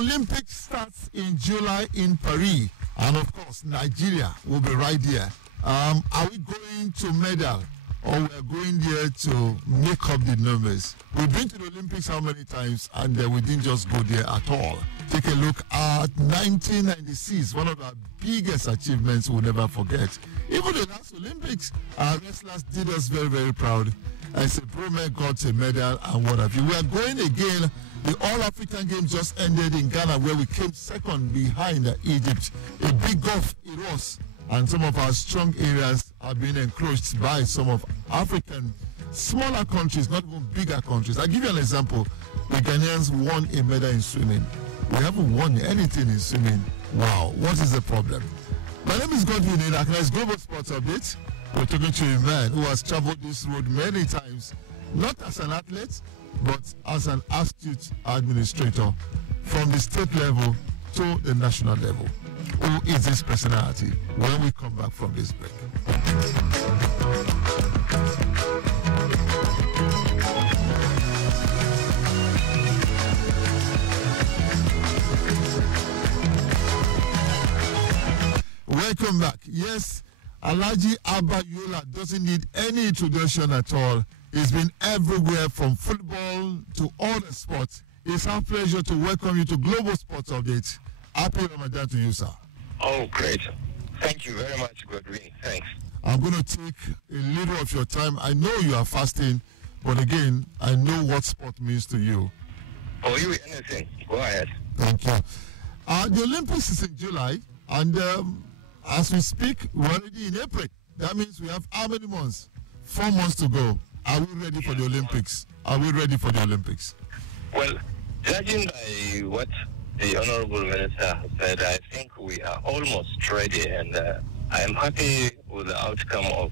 Olympics starts in July in Paris, and of course, Nigeria will be right there. Are we going to medal, or we're going there to make up the numbers? We've been to the Olympics how many times, and we didn't just go there at all. Take a look at 1996, one of our biggest achievements we'll never forget. Even the last Olympics, our wrestlers did us very, very proud. I said, Brome got a medal and what have you. We are going again. The All-African Games just ended in Ghana, where we came second behind Egypt. A big gulf it was, and some of our strong areas have been encroached by some of African smaller countries, not even bigger countries. I'll give you an example. The Ghanaians won a medal in swimming. We haven't won anything in swimming. Wow, what is the problem? My name is Godwin Enakhena. It's Global Sports Update. We're talking to a man who has traveled this road many times, not as an athlete, but as an astute administrator, from the state level to the national level. Who is this personality? When we come back from this break. Welcome back. Yes, Alhaji Abba Yola doesn't need any introduction at all. He's been everywhere from football to all the sports. It's our pleasure to welcome you to Global Sports Update. Happy Ramadan to you, sir. Oh, great. Thank you very much, Godwin. Thanks. I'm going to take a little of your time. I know you are fasting, but again, I know what sport means to you. Oh, you anything? Go ahead. Thank you. The Olympics is in July, and as we speak, we're already in April. That means we have how many months? 4 months to go. Are we ready for the Olympics? Are we ready for the Olympics? Well, judging by what the Honorable Minister has said, I think we are almost ready, and I am happy with the outcome of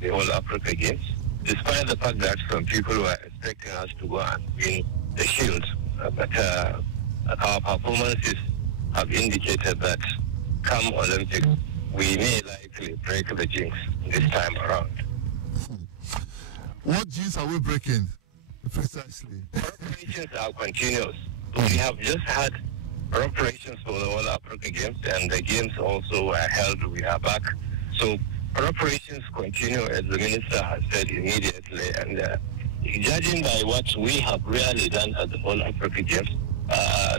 the All Africa Games, despite the fact that some people were expecting us to go and win the shield. But our performances have indicated that come Olympics, we may likely break the jinx this time around. What jinx are we breaking? Precisely. Preparations are continuous. We have just had preparations for the All Africa Games, and the games also were held. We are back. So preparations continue, as the Minister has said, immediately. And judging by what we have really done at the All Africa Games,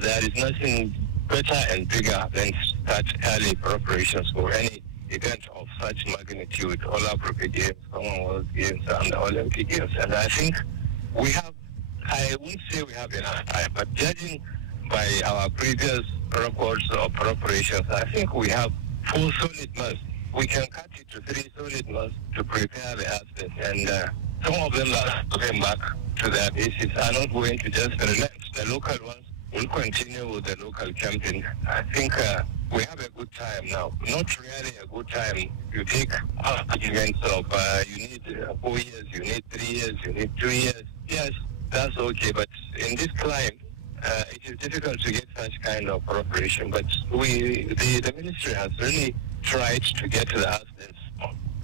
there is nothing better and bigger than start early preparations for any event of such magnitude, All Africa Games, Commonwealth Games, and the Olympic Games. And I think we have, I wouldn't say we have enough time, but judging by our previous records of preparations, I think we have 4 solid months. We can cut it to 3 solid months to prepare the athletes, and some of them are coming back to their bases, are not going to just relent. The local ones will continue with the local campaign. I think we have a good time now. Not really a good time. You take arguments of you need 4 years, you need 3 years, you need 2 years. Yes, that's okay, but in this climate, it is difficult to get such kind of preparation. But the ministry has really tried to get the athletes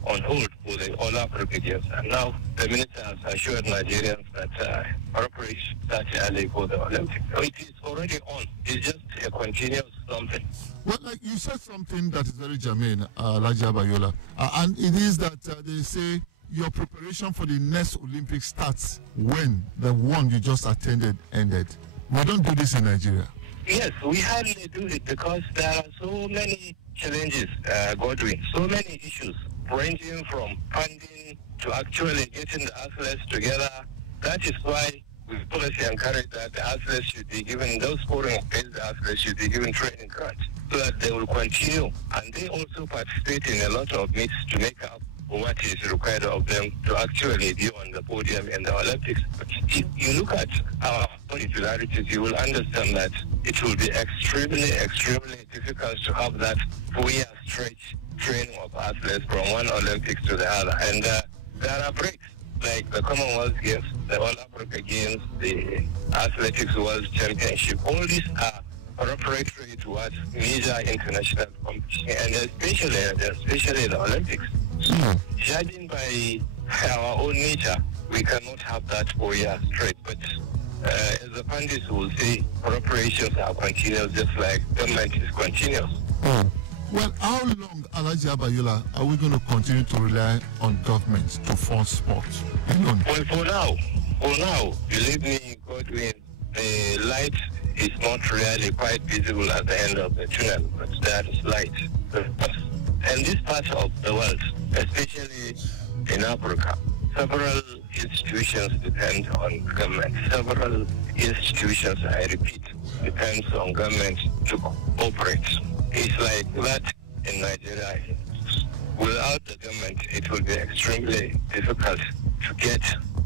on hold for the All Africa Games, and now the minister has assured Nigerians that preparation starts early for the Olympics. So it is already on. It's just a continuous something. Well, like you said something that is very germane, Alhaji Abba Yola, and it is that they say your preparation for the next Olympics starts when the one you just attended ended. We don't do this in Nigeria. Yes, we hardly do it because there are so many challenges, Godwin, so many issues, ranging from funding to actually getting the athletes together. That is why we policy encourage that the athletes should be given, those foreign-based athletes should be given training grants so that they will continue. And they also participate in a lot of meets to make up for what is required of them to actually be on the podium in the Olympics. But if you look at our particularities, you will understand that it will be extremely, extremely difficult to have that 4-year stretch training of athletes from one Olympics to the other. And there are breaks, like the Commonwealth Games, the All Africa Games, the Athletics World Championship. All these are preparatory towards major international competition, and especially the Olympics. So, judging by our own nature, we cannot have that 4 years straight. But as the pundits will say, corporations are continuous, just like government is continuous. Well, how long, Alhaji Abayola, are we going to continue to rely on government to fund sport alone? Well, for now, believe me, Godwin, the light is not really quite visible at the end of the tunnel, but that is light. And this part of the world, especially in Africa, several institutions depend on government. Several institutions, I repeat, depends on government to cooperate. It's like that in Nigeria. Without the government, it will be extremely difficult to get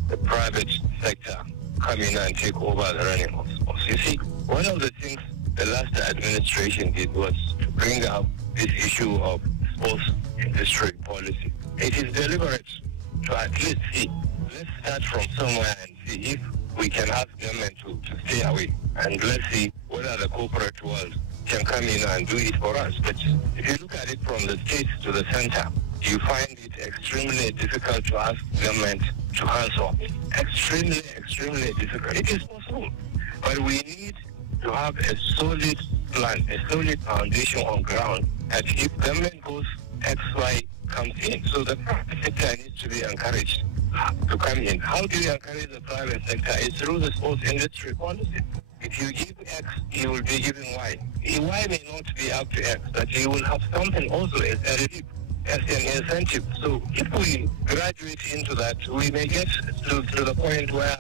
the private sector come in and take over the running of sports. You see, one of the things the last administration did was to bring up this issue of sports industry policy. It is deliberate to at least see. Let's start from somewhere and see if we can ask government to stay away. And let's see whether the corporate world can come in and do it for us. But if you look at it from the states to the center, you find it extremely difficult to ask government to hands off. Extremely, extremely difficult. It is possible, but we need to have a solid plan, a solid foundation on ground that if government goes, XY comes in. So the private sector needs to be encouraged to come in. How do you encourage the private sector? It's through the sports industry policy. If you give X, you will be giving Y. Y may not be up to X, but you will have something also as a relief, as an incentive. So if we graduate into that, we may get to the point where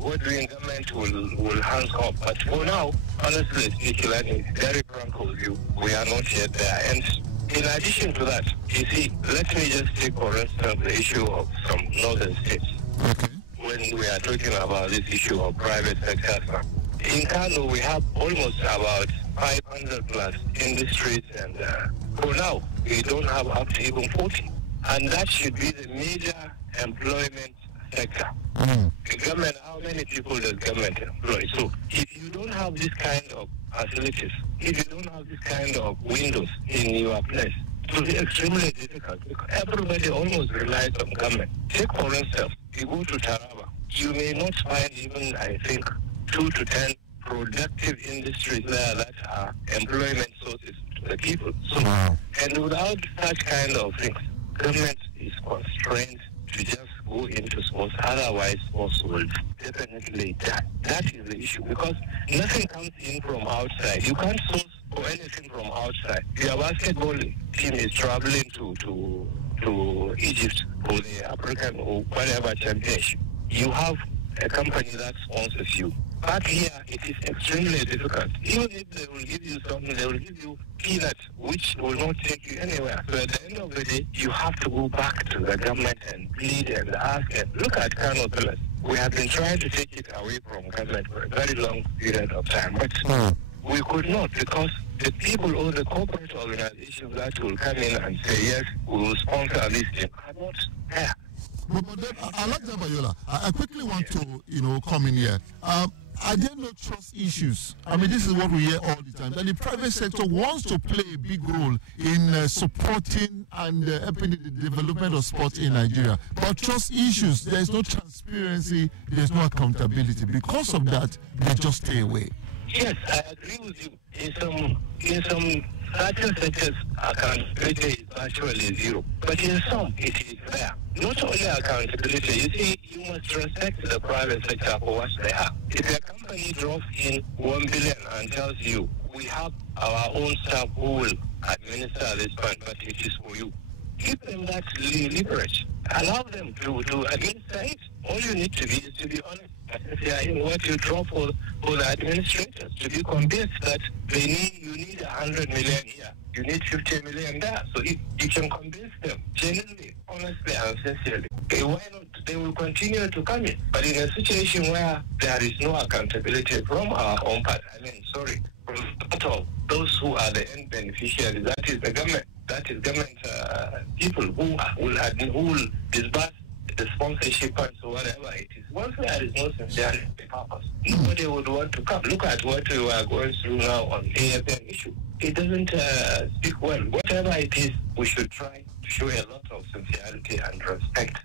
Godwin government will hands off. But for now, honestly speaking, let me be very frank with you, we are not yet there. And in addition to that, you see, let me just take for instance the issue of some northern states. Okay. When we are talking about this issue of private sector, in Kano we have almost about 500 plus industries, and for now we don't have up to even 40. And that should be the major employment sector. The government, how many people does government employ? So if you don't have this kind of facilities, if you don't have this kind of windows in your place, it will be extremely difficult because everybody almost relies on government. Take for instance, you go to Taraba, you may not find even, I think, 2 to 10 productive industries there that are employment sources to the people. So, and without such kind of things, government is constrained to just go into sports. Otherwise, sports will definitely die. That is the issue because nothing comes in from outside. You can't source for anything from outside. Your basketball team is traveling to Egypt for the African or whatever championship. You have a company that sponsors you. But here, it is extremely difficult. Even if they will give you something, they will give you peanuts, which will not take you anywhere. So at the end of the day, you have to go back to the government and plead and ask. And look at Kano Pillars. We have been trying to take it away from government for a very long period of time. But we could not because the people or the corporate organizations that will come in and say, yes, we will sponsor this thing are not there. But then, Alhaji Abayola, I quickly want to, come in here. Are there no trust issues? I mean, this is what we hear all the time. That the private sector wants to play a big role in supporting and helping the development of sports in Nigeria. But trust issues, there's no transparency, there's no accountability. Because of that, they just stay away. Yes, I agree with you. In some certain sectors, accountability is virtually zero. But in some, it is there. Not only accountability, you see, you must respect the private sector for what they are. If a company drops in 1 billion and tells you, we have our own staff who will administer this fund, but it is for you, give them that leverage. Allow them to administer it. All you need to be is to be honest. In what you draw for the administrators, to be convinced that you need 100 million here, you need 50 million there. So if you can convince them genuinely, honestly, and sincerely, why not? They will continue to come in. But in a situation where there is no accountability from our own part, from part of those who are the end beneficiaries, that is the government, people who will disburse the sponsorship funds or whatever it is. Once there is no sincerity purpose, nobody would want to come. Look at what we are going through now on AFN issue. It doesn't speak well. Whatever it is, we should try to show a lot of sincerity and respect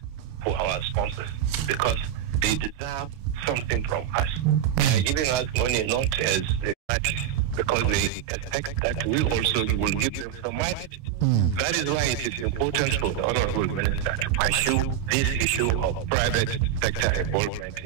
for our sponsors because they deserve something from us. They are giving us money not as a party, because they expect that we also will give them some money. That is why it is important for the Honorable Minister to pursue this issue of private sector involvement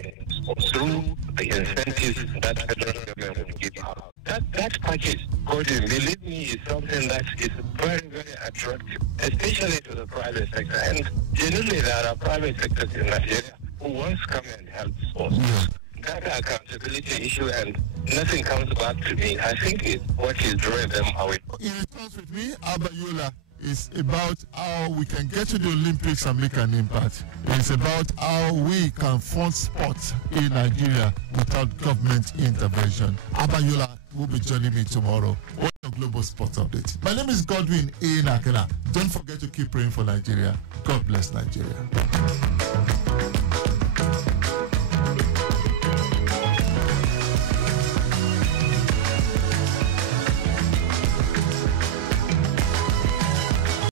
through the incentives that federal government will give out. That package, Godwin, believe me, is something that is very, very attractive, especially to the private sector. And generally, there are private sectors in Nigeria who wants to come and help us. That accountability issue, and nothing comes back to me. I think it's what is drawing them away. In response with me, Abayola, is about how we can get to the Olympics and make an impact. It's about how we can fund sports in Nigeria without government intervention. Abayola will be joining me tomorrow on the Global Sports Update. My name is Godwin Enakhena. Don't forget to keep praying for Nigeria. God bless Nigeria.